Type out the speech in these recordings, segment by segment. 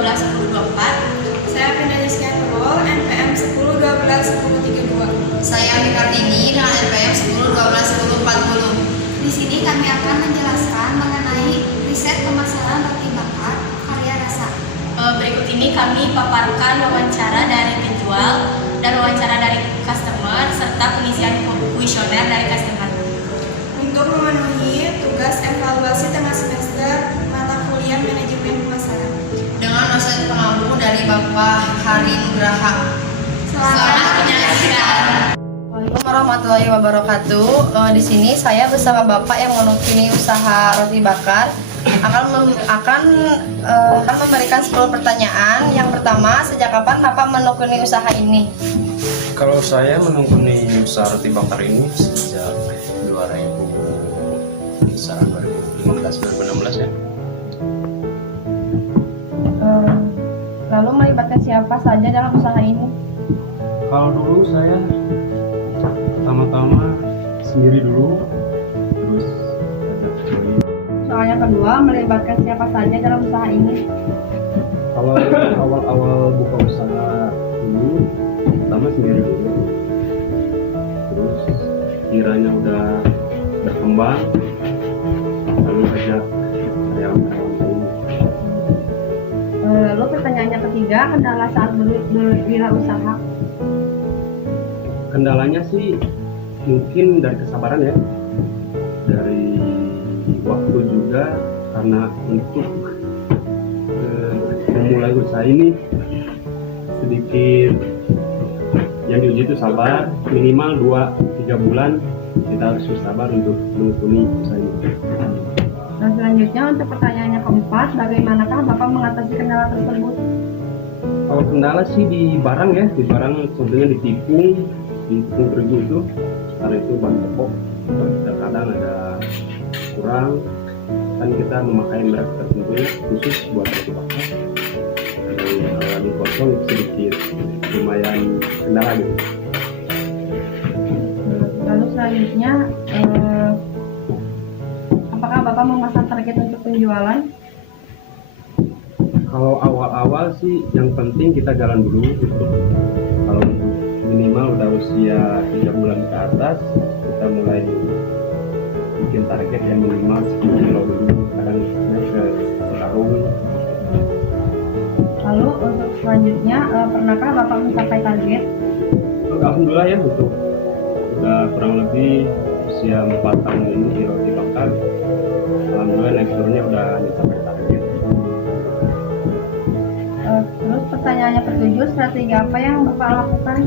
12 10 24. Saya Pindah Rizky Nurul, NPM 10 12 10 32. Saya Ami Kartini dengan NPM 10 12 10 40. Di sini kami akan menjelaskan mengenai riset pemasaran roti bakar karya rasa. Berikut ini kami paparkan wawancara dari penjual dan wawancara dari customer serta pengisian kuesioner dari customer. Untuk memenuhi tugas evaluasi tengah semester mata kuliah manajemen pemasaran. Dengan dosen pengampu dari Bapak Hari Nugraha. Selamat menyaksikan. Assalamualaikum warahmatullahi wabarakatuh. Di sini saya bersama Bapak yang menekuni usaha roti bakar akan memberikan 10 pertanyaan. Yang pertama, sejak kapan Bapak menekuni usaha ini? Kalau saya menekuni usaha roti bakar ini sejak 2015-2016 ya. Lalu melibatkan siapa saja dalam usaha ini? Kalau dulu saya pertama-tama sendiri dulu, terus ajak join. Soal yang kedua, melibatkan siapa saja dalam usaha ini? Kalau awal-awal buka usaha dulu, pertama sendiri dulu, terus kiranya udah berkembang, lalu ajak karyawan-karyawan lain. Lalu pertanyaan yang ketiga, kendala saat berwirausaha. Kendalanya sih mungkin dari kesabaran ya, dari waktu juga, karena untuk memulai usaha ini sedikit yang diuji itu sabar, minimal 2-3 bulan kita harus sabar untuk menekuni usaha ini. Nah, selanjutnya untuk pertanyaan yang keempat, bagaimanakah Bapak mengatasi kendala tersebut? Kalau kendala sih di barang ya, di barang contohnya di tepung terigu itu, karena itu bahan pokok, kadang ada kurang, kan kita memakai merek tertentu khusus buat roti bakar. Kalau lagi kosong sedikit lumayan kendala gitu. Lalu selanjutnya, apakah Bapak memasang target untuk penjualan? Kalau awal-awal sih yang penting kita jalan dulu untuk, kalau minimal udah usia 3 bulan ke atas kita mulai bikin target yang minimal 10 kilo dulu, kadang ke karung. Lalu untuk selanjutnya, pernahkah Bapak mencapai target? Alhamdulillah ya, untuk udah kurang lebih usia 4 tahun ini di roti bakar, alhamdulillah next door-nya udah mencapai target. Terus pertanyaannya ketujuh, strategi apa yang Bapak lakukan?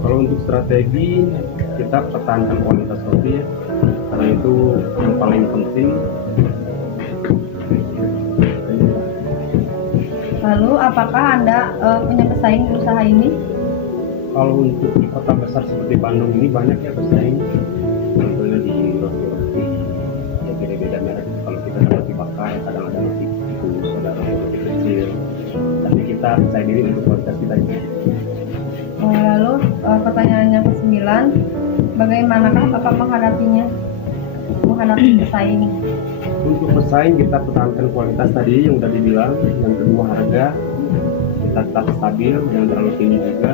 Kalau untuk strategi, kita pertahankan kualitas roti ya, karena itu yang paling penting. Lalu apakah Anda punya pesaing di usaha ini? Kalau untuk di kota besar seperti Bandung ini banyak ya pesaing, contohnya di roti-roti ya beda-beda merek. Kalau kita ada roti bakar, kadang ada roti tikus, ada roti kecil, tapi kita percaya diri untuk kualitas kita ini. Lalu pertanyaan yang ke-9, bagaimanakah Bapak menghadapi pesaing? Untuk pesaing kita pertahankan kualitas tadi yang udah dibilang, yang kedua harga kita tetap stabil, jangan terlalu tinggi juga.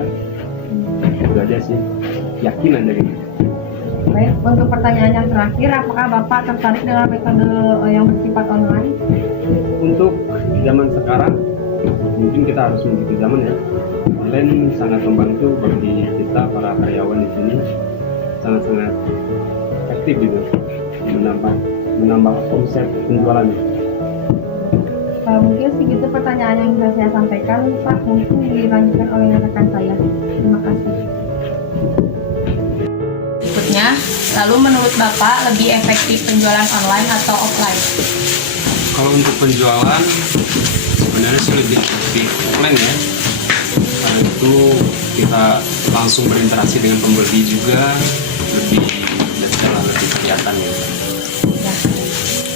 Itu aja sih, yakin aja gitu. Baik, untuk pertanyaan yang terakhir, apakah Bapak tertarik dengan metode yang bersifat online? Untuk zaman sekarang mungkin kita harus mengikuti zaman ya. Online sangat membantu bagi kita para karyawan di sini, sangat-sangat efektif gitu, menambah omset penjualan. Mungkin segitu pertanyaan yang bisa saya sampaikan, Pak. Mungkin dilanjutkan oleh rekan saya. Terima kasih. Berikutnya, lalu menurut Bapak lebih efektif penjualan online atau offline? Kalau untuk penjualan sebenarnya sih lebih efektif online ya, karena itu kita langsung berinteraksi dengan pembeli juga, lebih kelihatan gitu. Ya.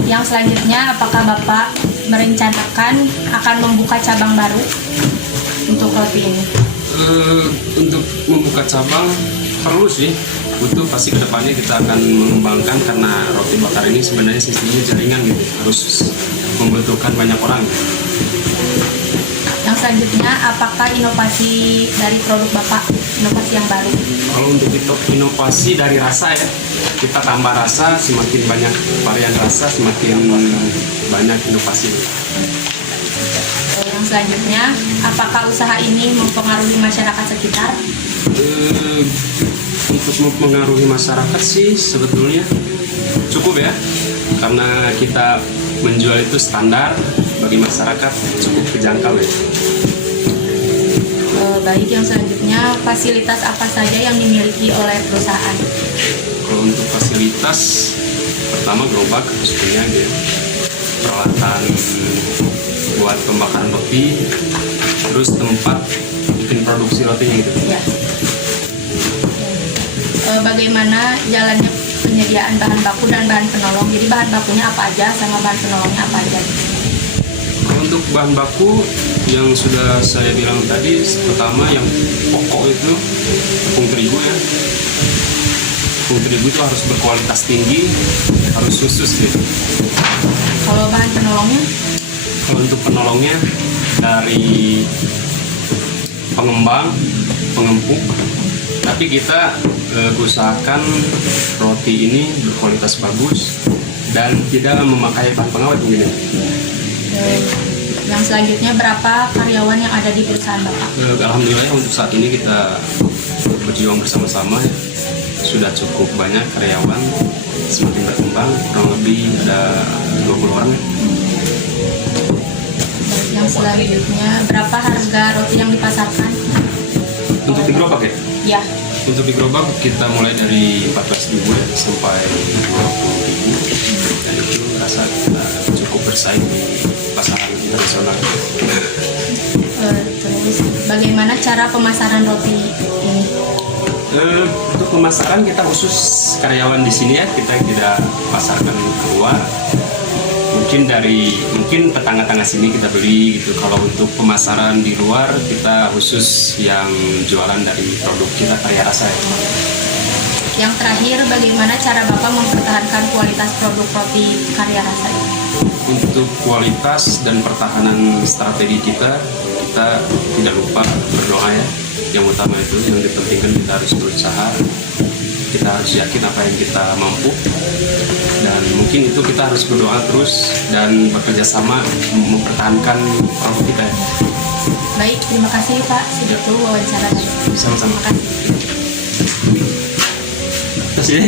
Yang selanjutnya, apakah Bapak merencanakan akan membuka cabang baru untuk roti ini? Untuk membuka cabang perlu sih, butuh pasti kedepannya kita akan mengembangkan, karena roti bakar ini sebenarnya sistemnya jaringan gitu, harus membutuhkan banyak orang. selanjutnya, apakah inovasi dari produk Bapak, inovasi yang baru? Kalau untuk inovasi dari rasa ya, kita tambah rasa, semakin banyak varian rasa, semakin banyak inovasi. Yang selanjutnya, apakah usaha ini mempengaruhi masyarakat sekitar? Untuk mempengaruhi masyarakat sih sebetulnya cukup ya, karena kita menjual itu standar bagi masyarakat, cukup terjangkau ya. Baik, yang selanjutnya, fasilitas apa saja yang dimiliki oleh perusahaan? Kalau untuk fasilitas, pertama gerobak pastinya ya, peralatan buat pembakaran roti, terus tempat bikin produksi rotinya gitu. Ya. Bagaimana jalannya penyediaan bahan baku dan bahan penolong? Jadi bahan bakunya apa aja sama bahan penolongnya apa aja? Kalau untuk bahan baku yang sudah saya bilang tadi, pertama yang pokok itu tepung terigu ya. Tepung terigu itu harus berkualitas tinggi, harus khusus gitu. Kalau bahan penolongnya? Kalau untuk penolongnya dari pengembang, pengempuk, tapi kita usahakan roti ini berkualitas bagus dan tidak memakai bahan pengawet mungkin ya. Yang selanjutnya, berapa karyawan yang ada di perusahaan Bapak? Alhamdulillah untuk saat ini kita berjuang bersama-sama ya. Sudah cukup banyak karyawan, semakin berkembang, kurang lebih ada 20 orang. Yang selanjutnya, berapa harga roti yang dipasarkan? Untuk di gerobak ya? Ya. Untuk di gerobak kita mulai dari 14.000 ya, sampai 20.000, dan itu rasa kita cukup bersaing di pasaran internasional. Terus, bagaimana cara pemasaran roti ini? Untuk pemasaran kita khusus karyawan di sini ya, kita tidak pasarkan keluar. Mungkin tetangga-tetangga sini kita beli gitu. Kalau untuk pemasaran di luar kita khusus yang jualan dari produk kita Karya Rasa ya. Yang terakhir, bagaimana cara Bapak mempertahankan kualitas produk roti Karya Rasa ini? Untuk kualitas dan pertahanan strategi kita tidak lupa berdoa ya. Yang utama itu yang dipentingkan, kita harus berusaha, kita harus yakin apa yang kita mampu, dan mungkin itu kita harus berdoa terus dan bekerja sama mempertahankan produk kita. Baik, terima kasih Pak. Segitu wawancara dari saya. Sama-sama. Terima kasih. Terus ya.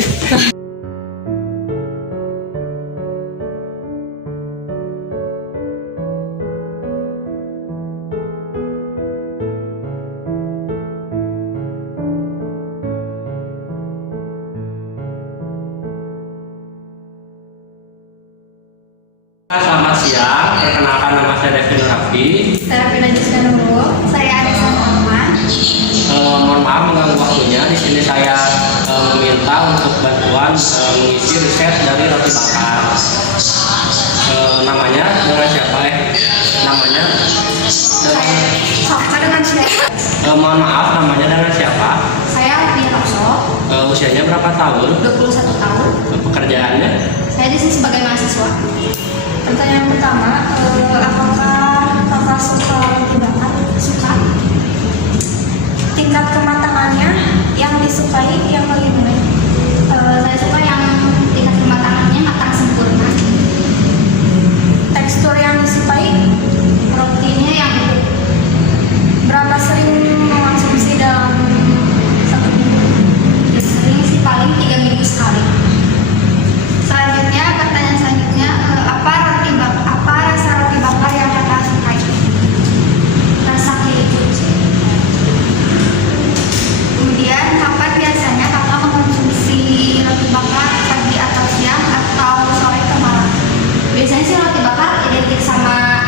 Selamat siang, perkenalkan nama saya Devin Raffi. Saya Vina Jiska Nurul. Saya Adesa Norman. Mohon maaf mengganggu waktunya. Di sini saya meminta untuk bantuan mengisi riset dari roti bakar. Namanya dengan siapa? Namanya Sama dengan siapa? mohon maaf, namanya dengan siapa? Saya Nia Rosso, Usianya berapa tahun? 21 tahun. Pekerjaannya? Saya di sini sebagai mahasiswa. Pertanyaan pertama, apakah Kakak suka roti bakar? Suka. Tingkat kematangannya yang disukai yang bagaimana? Saya suka yang tingkat kematangannya matang sempurna. Tekstur yang disukai? Rotinya yang empuk. Berapa sering mengonsumsi dalam satu minggu? Sering sih paling 3 minggu sekali. Selanjutnya, pertanyaan selanjutnya, apa rasa roti bakar yang Kakak sukai? Rasa keju. Kemudian, kapan biasanya Kakak mengkonsumsi roti bakar, pagi atau siang atau sore ke malam? Biasanya sih roti bakar identik sama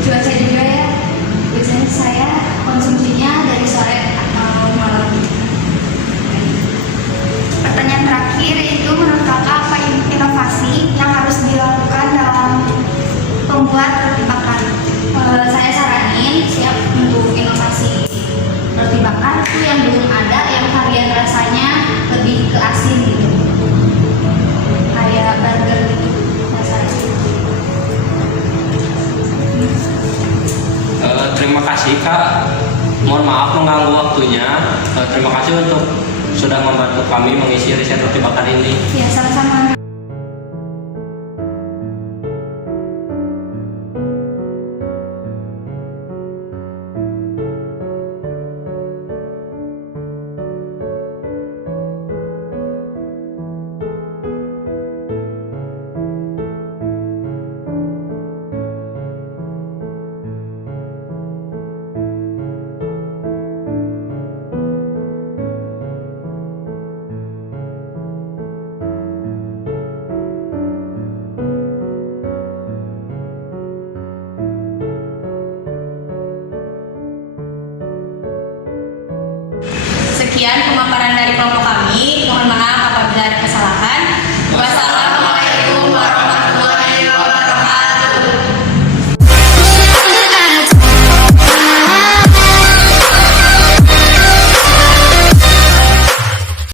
cuaca juga ya. Biasanya saya konsumsinya dari sore atau malam. Pertanyaan terakhir itu, menurut Kakak apa inovasi yang harus dilakukan dalam pembuat roti bakar? Saya saranin siap untuk inovasi roti bakar itu yang belum ada, yang varian rasanya lebih ke asin gitu, kayak burger gitu rasanya. kasih Kak. Mohon maaf mengganggu waktunya. Terima kasih untuk sudah membantu kami mengisi riset roti bakar ini. Ya, sama-sama. Sekian pemaparan dari kelompok kami. Mohon maaf apabila ada kesalahan. Wassalamualaikum